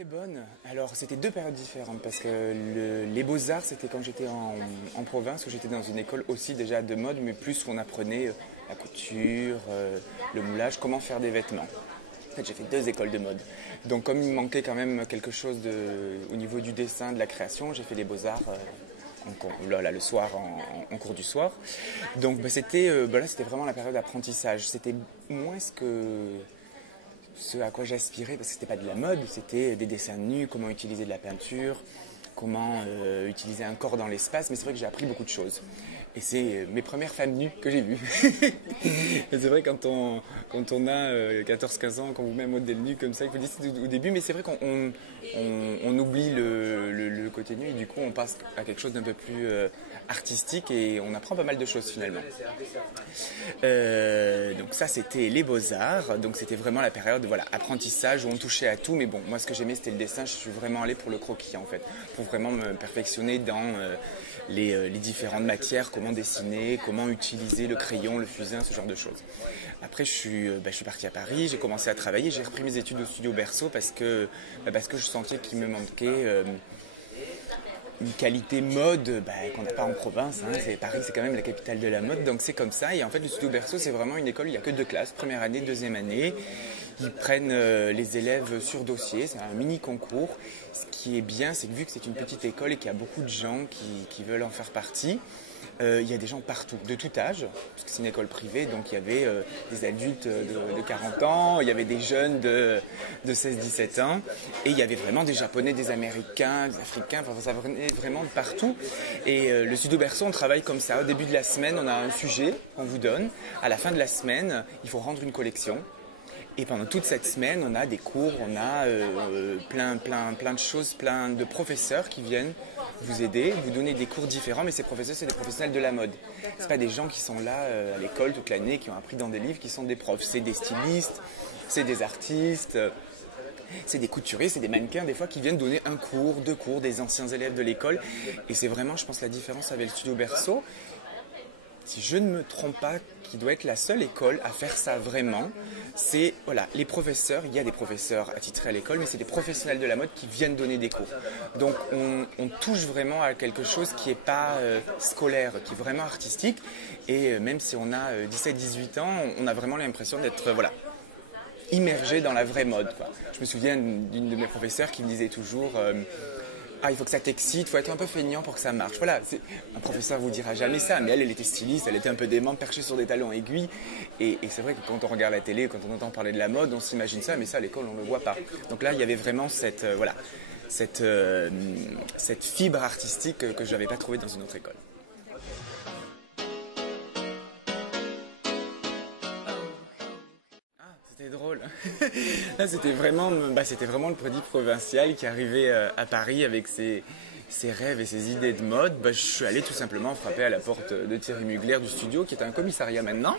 très bonne. Alors, c'était deux périodes différentes parce que les beaux-arts, c'était quand j'étais en province, où j'étais dans une école aussi déjà de mode, mais plus où on apprenait la couture, le moulage, comment faire des vêtements. En fait, j'ai fait deux écoles de mode. Donc, comme il me manquait quand même quelque chose au niveau du dessin, de la création, j'ai fait les beaux-arts le soir, en cours du soir. Donc, c'était là, c'était vraiment la période d'apprentissage. C'était moins ce à quoi j'aspirais, parce que c'était pas de la mode, c'était des dessins nus, comment utiliser de la peinture, comment utiliser un corps dans l'espace, mais c'est vrai que j'ai appris beaucoup de choses. Et c'est mes premières femmes nues que j'ai vues. Et c'est vrai quand on a 14-15 ans, quand vous met un modèle nu comme ça, il faut dire au début, mais c'est vrai qu'on oublie le côté nu et du coup on passe à quelque chose d'un peu plus artistique et on apprend pas mal de choses finalement. Donc ça c'était les beaux-arts, donc c'était vraiment la période apprentissage où on touchait à tout, mais bon, moi ce que j'aimais c'était le dessin, je suis vraiment allé pour le croquis en fait, pour vraiment me perfectionner dans les différentes matières, comment dessiner, comment utiliser le crayon, le fusain, ce genre de choses. Après je suis parti à Paris, j'ai commencé à travailler, j'ai repris mes études au studio Berceau parce que je sentais qu'il me manquait une qualité mode qu'on n'a pas en province. Paris, c'est quand même la capitale de la mode, donc c'est comme ça. Et en fait, le studio Berceau, c'est vraiment une école où il n'y a que deux classes, première année, deuxième année. Ils prennent les élèves sur dossier, c'est un mini concours. Ce qui est bien, c'est que vu que c'est une petite école et qu'il y a beaucoup de gens qui veulent en faire partie, il y a des gens partout, de tout âge, parce que c'est une école privée, donc il y avait des adultes de 40 ans, il y avait des jeunes de 16-17 ans, et il y avait vraiment des Japonais, des Américains, des Africains, enfin, ça venait vraiment de partout. Et le Studio Berceau, on travaille comme ça. Au début de la semaine, on a un sujet qu'on vous donne. À la fin de la semaine, il faut rendre une collection. Et pendant toute cette semaine, on a des cours, on a plein de choses, plein de professeurs qui viennent vous aider, vous donner des cours différents, mais ces professeurs, c'est des professionnels de la mode. C'est pas des gens qui sont là à l'école toute l'année, qui ont appris dans des livres, qui sont des profs. C'est des stylistes, c'est des artistes, c'est des couturiers, c'est des mannequins des fois qui viennent donner un cours, deux cours, des anciens élèves de l'école. Et c'est vraiment, je pense, la différence avec le Studio Berceau. Si je ne me trompe pas, qui doit être la seule école à faire ça vraiment, c'est les professeurs, il y a des professeurs attitrés à l'école, mais c'est des professionnels de la mode qui viennent donner des cours. Donc on touche vraiment à quelque chose qui n'est pas scolaire, qui est vraiment artistique, et même si on a 17-18 ans, on a vraiment l'impression d'être immergé dans la vraie mode, quoi. Je me souviens d'une de mes professeurs qui me disait toujours il faut que ça t'excite, il faut être un peu feignant pour que ça marche. Voilà, un professeur vous dira jamais ça, mais elle était styliste, elle était un peu démente, perchée sur des talons aiguilles. Et c'est vrai que quand on regarde la télé, quand on entend parler de la mode, on s'imagine ça, mais ça à l'école on ne le voit pas. Donc là, il y avait vraiment cette fibre artistique que je n'avais pas trouvée dans une autre école. C'était drôle. Là, c'était vraiment le produit provincial qui arrivait à Paris avec ses rêves et ses idées de mode. Je suis allé tout simplement frapper à la porte de Thierry Mugler du studio, qui est un commissariat maintenant.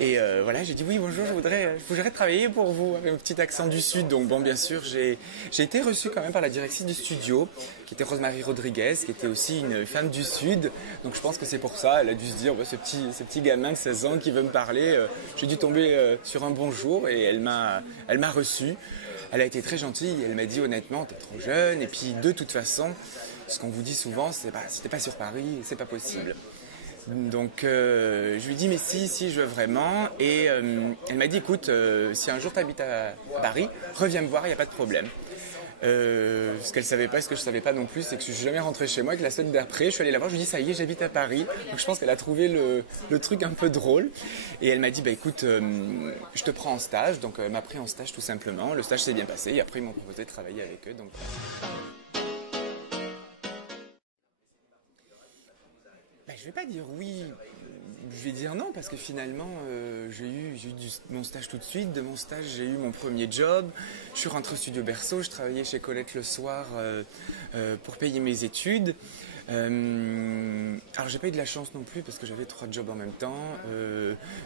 Et j'ai dit oui, bonjour, je voudrais travailler pour vous, avec un petit accent du Sud. Donc bon, bien sûr, j'ai été reçu quand même par la directrice du studio, qui était Rosemarie Rodriguez, qui était aussi une femme du Sud. Donc je pense que c'est pour ça, elle a dû se dire, ce petit gamin de 16 ans qui veut me parler, j'ai dû tomber sur un bonjour et elle m'a reçu. Elle a été très gentille, elle m'a dit honnêtement, t'es trop jeune, et puis de toute façon, ce qu'on vous dit souvent, c'est si t'es pas sur Paris, c'est pas possible. Donc je lui dis mais si je veux vraiment, et elle m'a dit écoute, si un jour t'habites à Paris, reviens me voir, il n'y a pas de problème. Ce qu'elle savait pas, ce que je savais pas non plus, c'est que je suis jamais rentré chez moi, et que la semaine d'après, je suis allé la voir, je lui ai dit ça y est, j'habite à Paris. Donc je pense qu'elle a trouvé le truc un peu drôle. Et elle m'a dit écoute, je te prends en stage. Donc elle m'a pris en stage tout simplement. Le stage s'est bien passé et après ils m'ont proposé de travailler avec eux. Donc je vais pas dire oui, je vais dire non, parce que finalement j'ai eu mon stage tout de suite. De mon stage, j'ai eu mon premier job. Je suis rentré au studio Berceau, je travaillais chez Colette le soir pour payer mes études. Alors j'ai pas eu de la chance non plus parce que j'avais 3 jobs en même temps.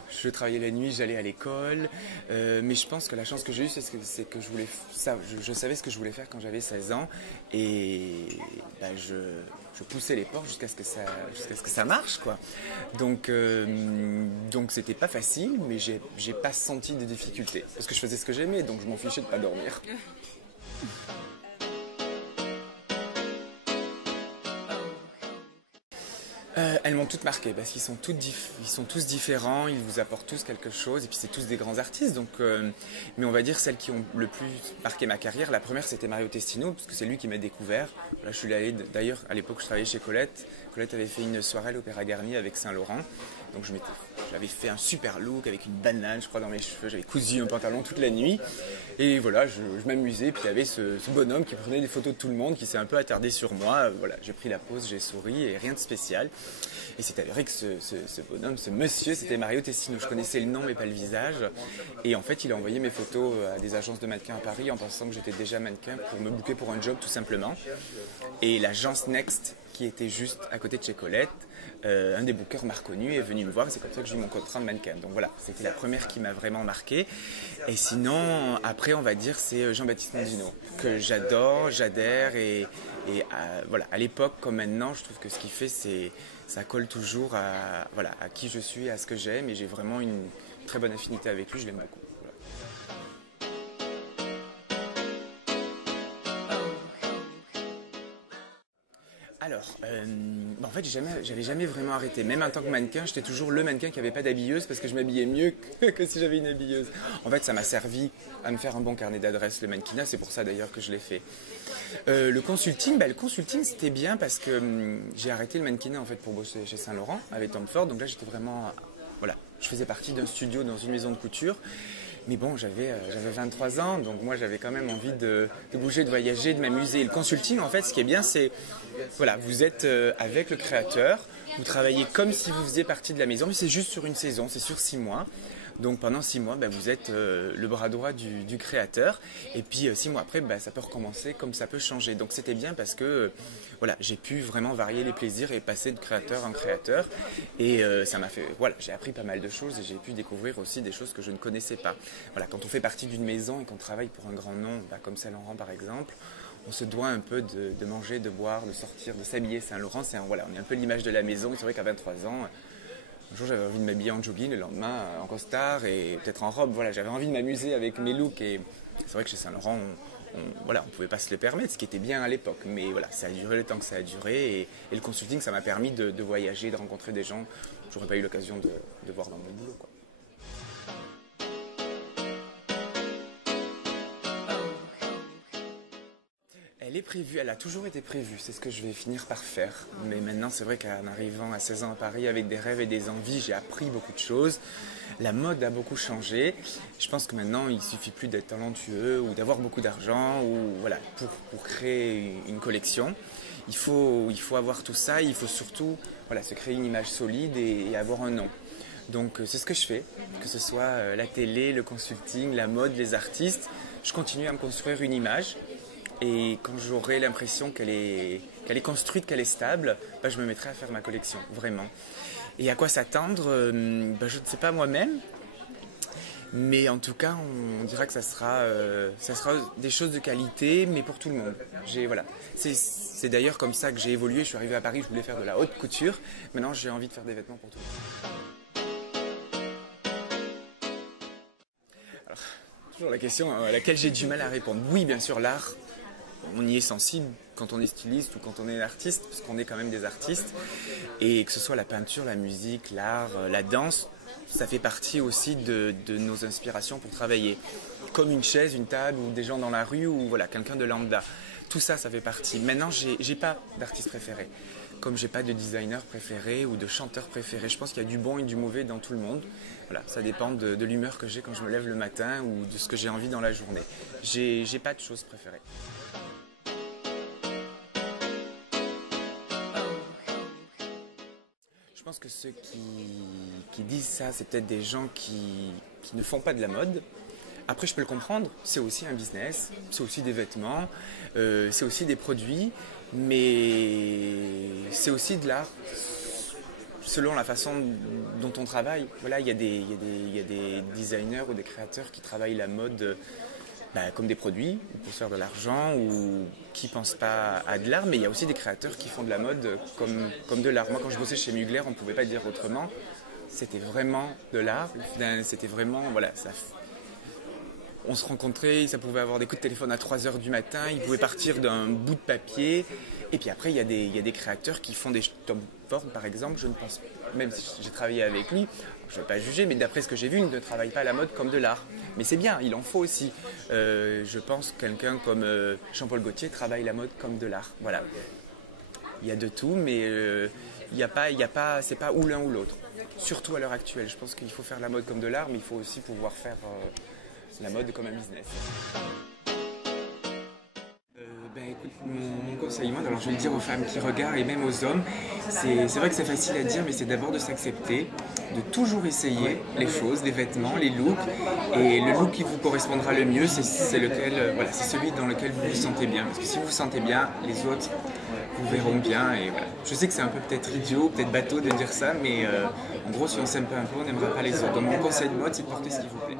Je travaillais la nuit, j'allais à l'école. Mais je pense que la chance que j'ai eue, c'est que je savais ce que je voulais faire quand j'avais 16 ans. Et je poussais les portes jusqu'à ce que ça marche, quoi. Donc c'était pas facile, mais j'ai pas senti de difficultés parce que je faisais ce que j'aimais, donc je m'en fichais de pas dormir. Elles m'ont toutes marqué parce qu'ils sont, ils sont tous différents, ils vous apportent tous quelque chose et puis c'est tous des grands artistes. Donc, mais on va dire celles qui ont le plus marqué ma carrière. La première c'était Mario Testino parce que c'est lui qui m'a découvert. Là, je suis allé d'ailleurs à l'époque je travaillais chez Colette. Colette avait fait une soirée à l'Opéra Garnier avec Saint-Laurent. Donc j'avais fait un super look avec une banane je crois dans mes cheveux. J'avais cousu un pantalon toute la nuit. Et voilà, je m'amusais. Puis il y avait ce bonhomme qui prenait des photos de tout le monde qui s'est un peu attardé sur moi. Voilà, j'ai pris la pose, j'ai souri et rien de spécial. Et c'est avéré que ce bonhomme, ce monsieur, c'était Mario Testino. Je connaissais le nom mais pas le visage. Et en fait, il a envoyé mes photos à des agences de mannequins à Paris en pensant que j'étais déjà mannequin pour me booker pour un job tout simplement. Et l'agence Next, qui était juste à côté de chez Colette, un des bookers m'a reconnu et est venu me voir. C'est comme ça que j'ai eu mon contrat de mannequin. Donc voilà, c'était la première qui m'a vraiment marqué. Et sinon, après, on va dire, c'est Jean-Baptiste Mondino, que j'adore, j'adhère. Et voilà, à l'époque comme maintenant, je trouve que ce qu'il fait, ça colle toujours voilà, à qui je suis, à ce que j'aime. Et j'ai vraiment une très bonne affinité avec lui, je l'aime beaucoup. Alors, en fait, j'avais jamais vraiment arrêté. Même en tant que mannequin, j'étais toujours le mannequin qui n'avait pas d'habilleuse parce que je m'habillais mieux que si j'avais une habilleuse. En fait, ça m'a servi à me faire un bon carnet d'adresses, le mannequinat. C'est pour ça d'ailleurs que je l'ai fait. Le consulting, c'était bien parce que j'ai arrêté le mannequinat en fait pour bosser chez Saint-Laurent avec Tom Ford. Donc là, j'étais vraiment, voilà, je faisais partie d'un studio dans une maison de couture. Mais bon, j'avais 23 ans, donc moi j'avais quand même envie de bouger, de voyager, de m'amuser. Et le consulting, en fait, ce qui est bien, c'est, voilà, vous êtes avec le créateur, vous travaillez comme si vous faisiez partie de la maison, mais c'est juste sur une saison, c'est sur 6 mois. Donc pendant 6 mois, vous êtes le bras droit du créateur. Et puis 6 mois après, ça peut recommencer comme ça peut changer. Donc c'était bien parce que voilà, j'ai pu vraiment varier les plaisirs et passer de créateur en créateur. Et ça m'a fait, voilà, j'ai appris pas mal de choses et j'ai pu découvrir aussi des choses que je ne connaissais pas. Voilà, quand on fait partie d'une maison et qu'on travaille pour un grand nom, comme Saint-Laurent par exemple, on se doit un peu de manger, de boire, de sortir, de s'habiller. Saint-Laurent, voilà, on est un peu l'image de la maison. C'est vrai qu'à 23 ans... Un jour, j'avais envie de m'habiller en jogging, le lendemain en costard et peut-être en robe. Voilà, j'avais envie de m'amuser avec mes looks. Et c'est vrai que chez Saint-Laurent, voilà, on pouvait pas se le permettre, ce qui était bien à l'époque. Mais voilà, ça a duré le temps que ça a duré. Et le consulting, ça m'a permis de voyager, de rencontrer des gens que j'aurais pas eu l'occasion de voir dans mon boulot, quoi. Elle est prévue, elle a toujours été prévue, c'est ce que je vais finir par faire. Mais maintenant, c'est vrai qu'en arrivant à 16 ans à Paris avec des rêves et des envies, j'ai appris beaucoup de choses. La mode a beaucoup changé. Je pense que maintenant, il suffit plus d'être talentueux ou d'avoir beaucoup d'argent ou voilà, pour créer une collection. Il faut avoir tout ça, il faut surtout voilà, se créer une image solide et avoir un nom. Donc c'est ce que je fais, que ce soit la télé, le consulting, la mode, les artistes. Je continue à me construire une image. Et quand j'aurai l'impression qu'elle est construite, qu'elle est stable, je me mettrai à faire ma collection, vraiment. Et à quoi s'attendre je ne sais pas moi-même. Mais en tout cas, on dira que ça sera des choses de qualité, mais pour tout le monde. Voilà. C'est d'ailleurs comme ça que j'ai évolué. Je suis arrivé à Paris, je voulais faire de la haute couture. Maintenant, j'ai envie de faire des vêtements pour tout le monde. Alors, toujours la question à laquelle j'ai du mal à répondre. Oui, bien sûr, l'art. On y est sensible quand on est styliste ou quand on est artiste, parce qu'on est quand même des artistes. Et que ce soit la peinture, la musique, l'art, la danse, ça fait partie aussi de nos inspirations pour travailler. Comme une chaise, une table ou des gens dans la rue ou voilà, quelqu'un de lambda. Tout ça, ça fait partie. Maintenant, j'ai pas d'artiste préféré. Comme j'ai pas de designer préféré ou de chanteur préféré. Je pense qu'il y a du bon et du mauvais dans tout le monde. Voilà, ça dépend de l'humeur que j'ai quand je me lève le matin ou de ce que j'ai envie dans la journée. J'ai pas de choses préférées. Je pense que ceux qui disent ça, c'est peut-être des gens qui ne font pas de la mode. Après, je peux le comprendre, c'est aussi un business, c'est aussi des vêtements, c'est aussi des produits, mais c'est aussi de l'art selon la façon dont on travaille. Voilà, il y a des designers ou des créateurs qui travaillent la mode comme des produits, pour se faire de l'argent ou qui ne pensent pas à de l'art, mais il y a aussi des créateurs qui font de la mode comme de l'art. Moi, quand je bossais chez Mugler, on ne pouvait pas dire autrement. C'était vraiment de l'art. C'était vraiment, voilà, on se rencontrait, ça pouvait avoir des coups de téléphone à 3h du matin, ils pouvaient partir d'un bout de papier Et puis après, il y a des créateurs qui font des Tom Ford, par exemple, je ne pense, même si j'ai travaillé avec lui, je ne vais pas juger, mais d'après ce que j'ai vu, il ne travaille pas à la mode comme de l'art. Mais c'est bien, il en faut aussi. Je pense que quelqu'un comme Jean-Paul Gaultier travaille la mode comme de l'art. Voilà. Il y a de tout, mais c'est pas ou l'un ou l'autre. Surtout à l'heure actuelle. Je pense qu'il faut faire la mode comme de l'art, mais il faut aussi pouvoir faire la mode comme un business. Écoute, mon conseil, alors je vais le dire aux femmes qui regardent et même aux hommes, c'est vrai que c'est facile à dire, mais c'est d'abord de s'accepter, de toujours essayer les choses, les vêtements, les looks, et le look qui vous correspondra le mieux, c'est celui dans lequel vous vous sentez bien, parce que si vous vous sentez bien, les autres vous verront bien, et voilà. Je sais que c'est un peu peut-être idiot, peut-être bateau de dire ça, mais en gros, si on s'aime pas un peu, on n'aimera pas les autres. Donc mon conseil de mode, c'est de porter ce qui vous plaît.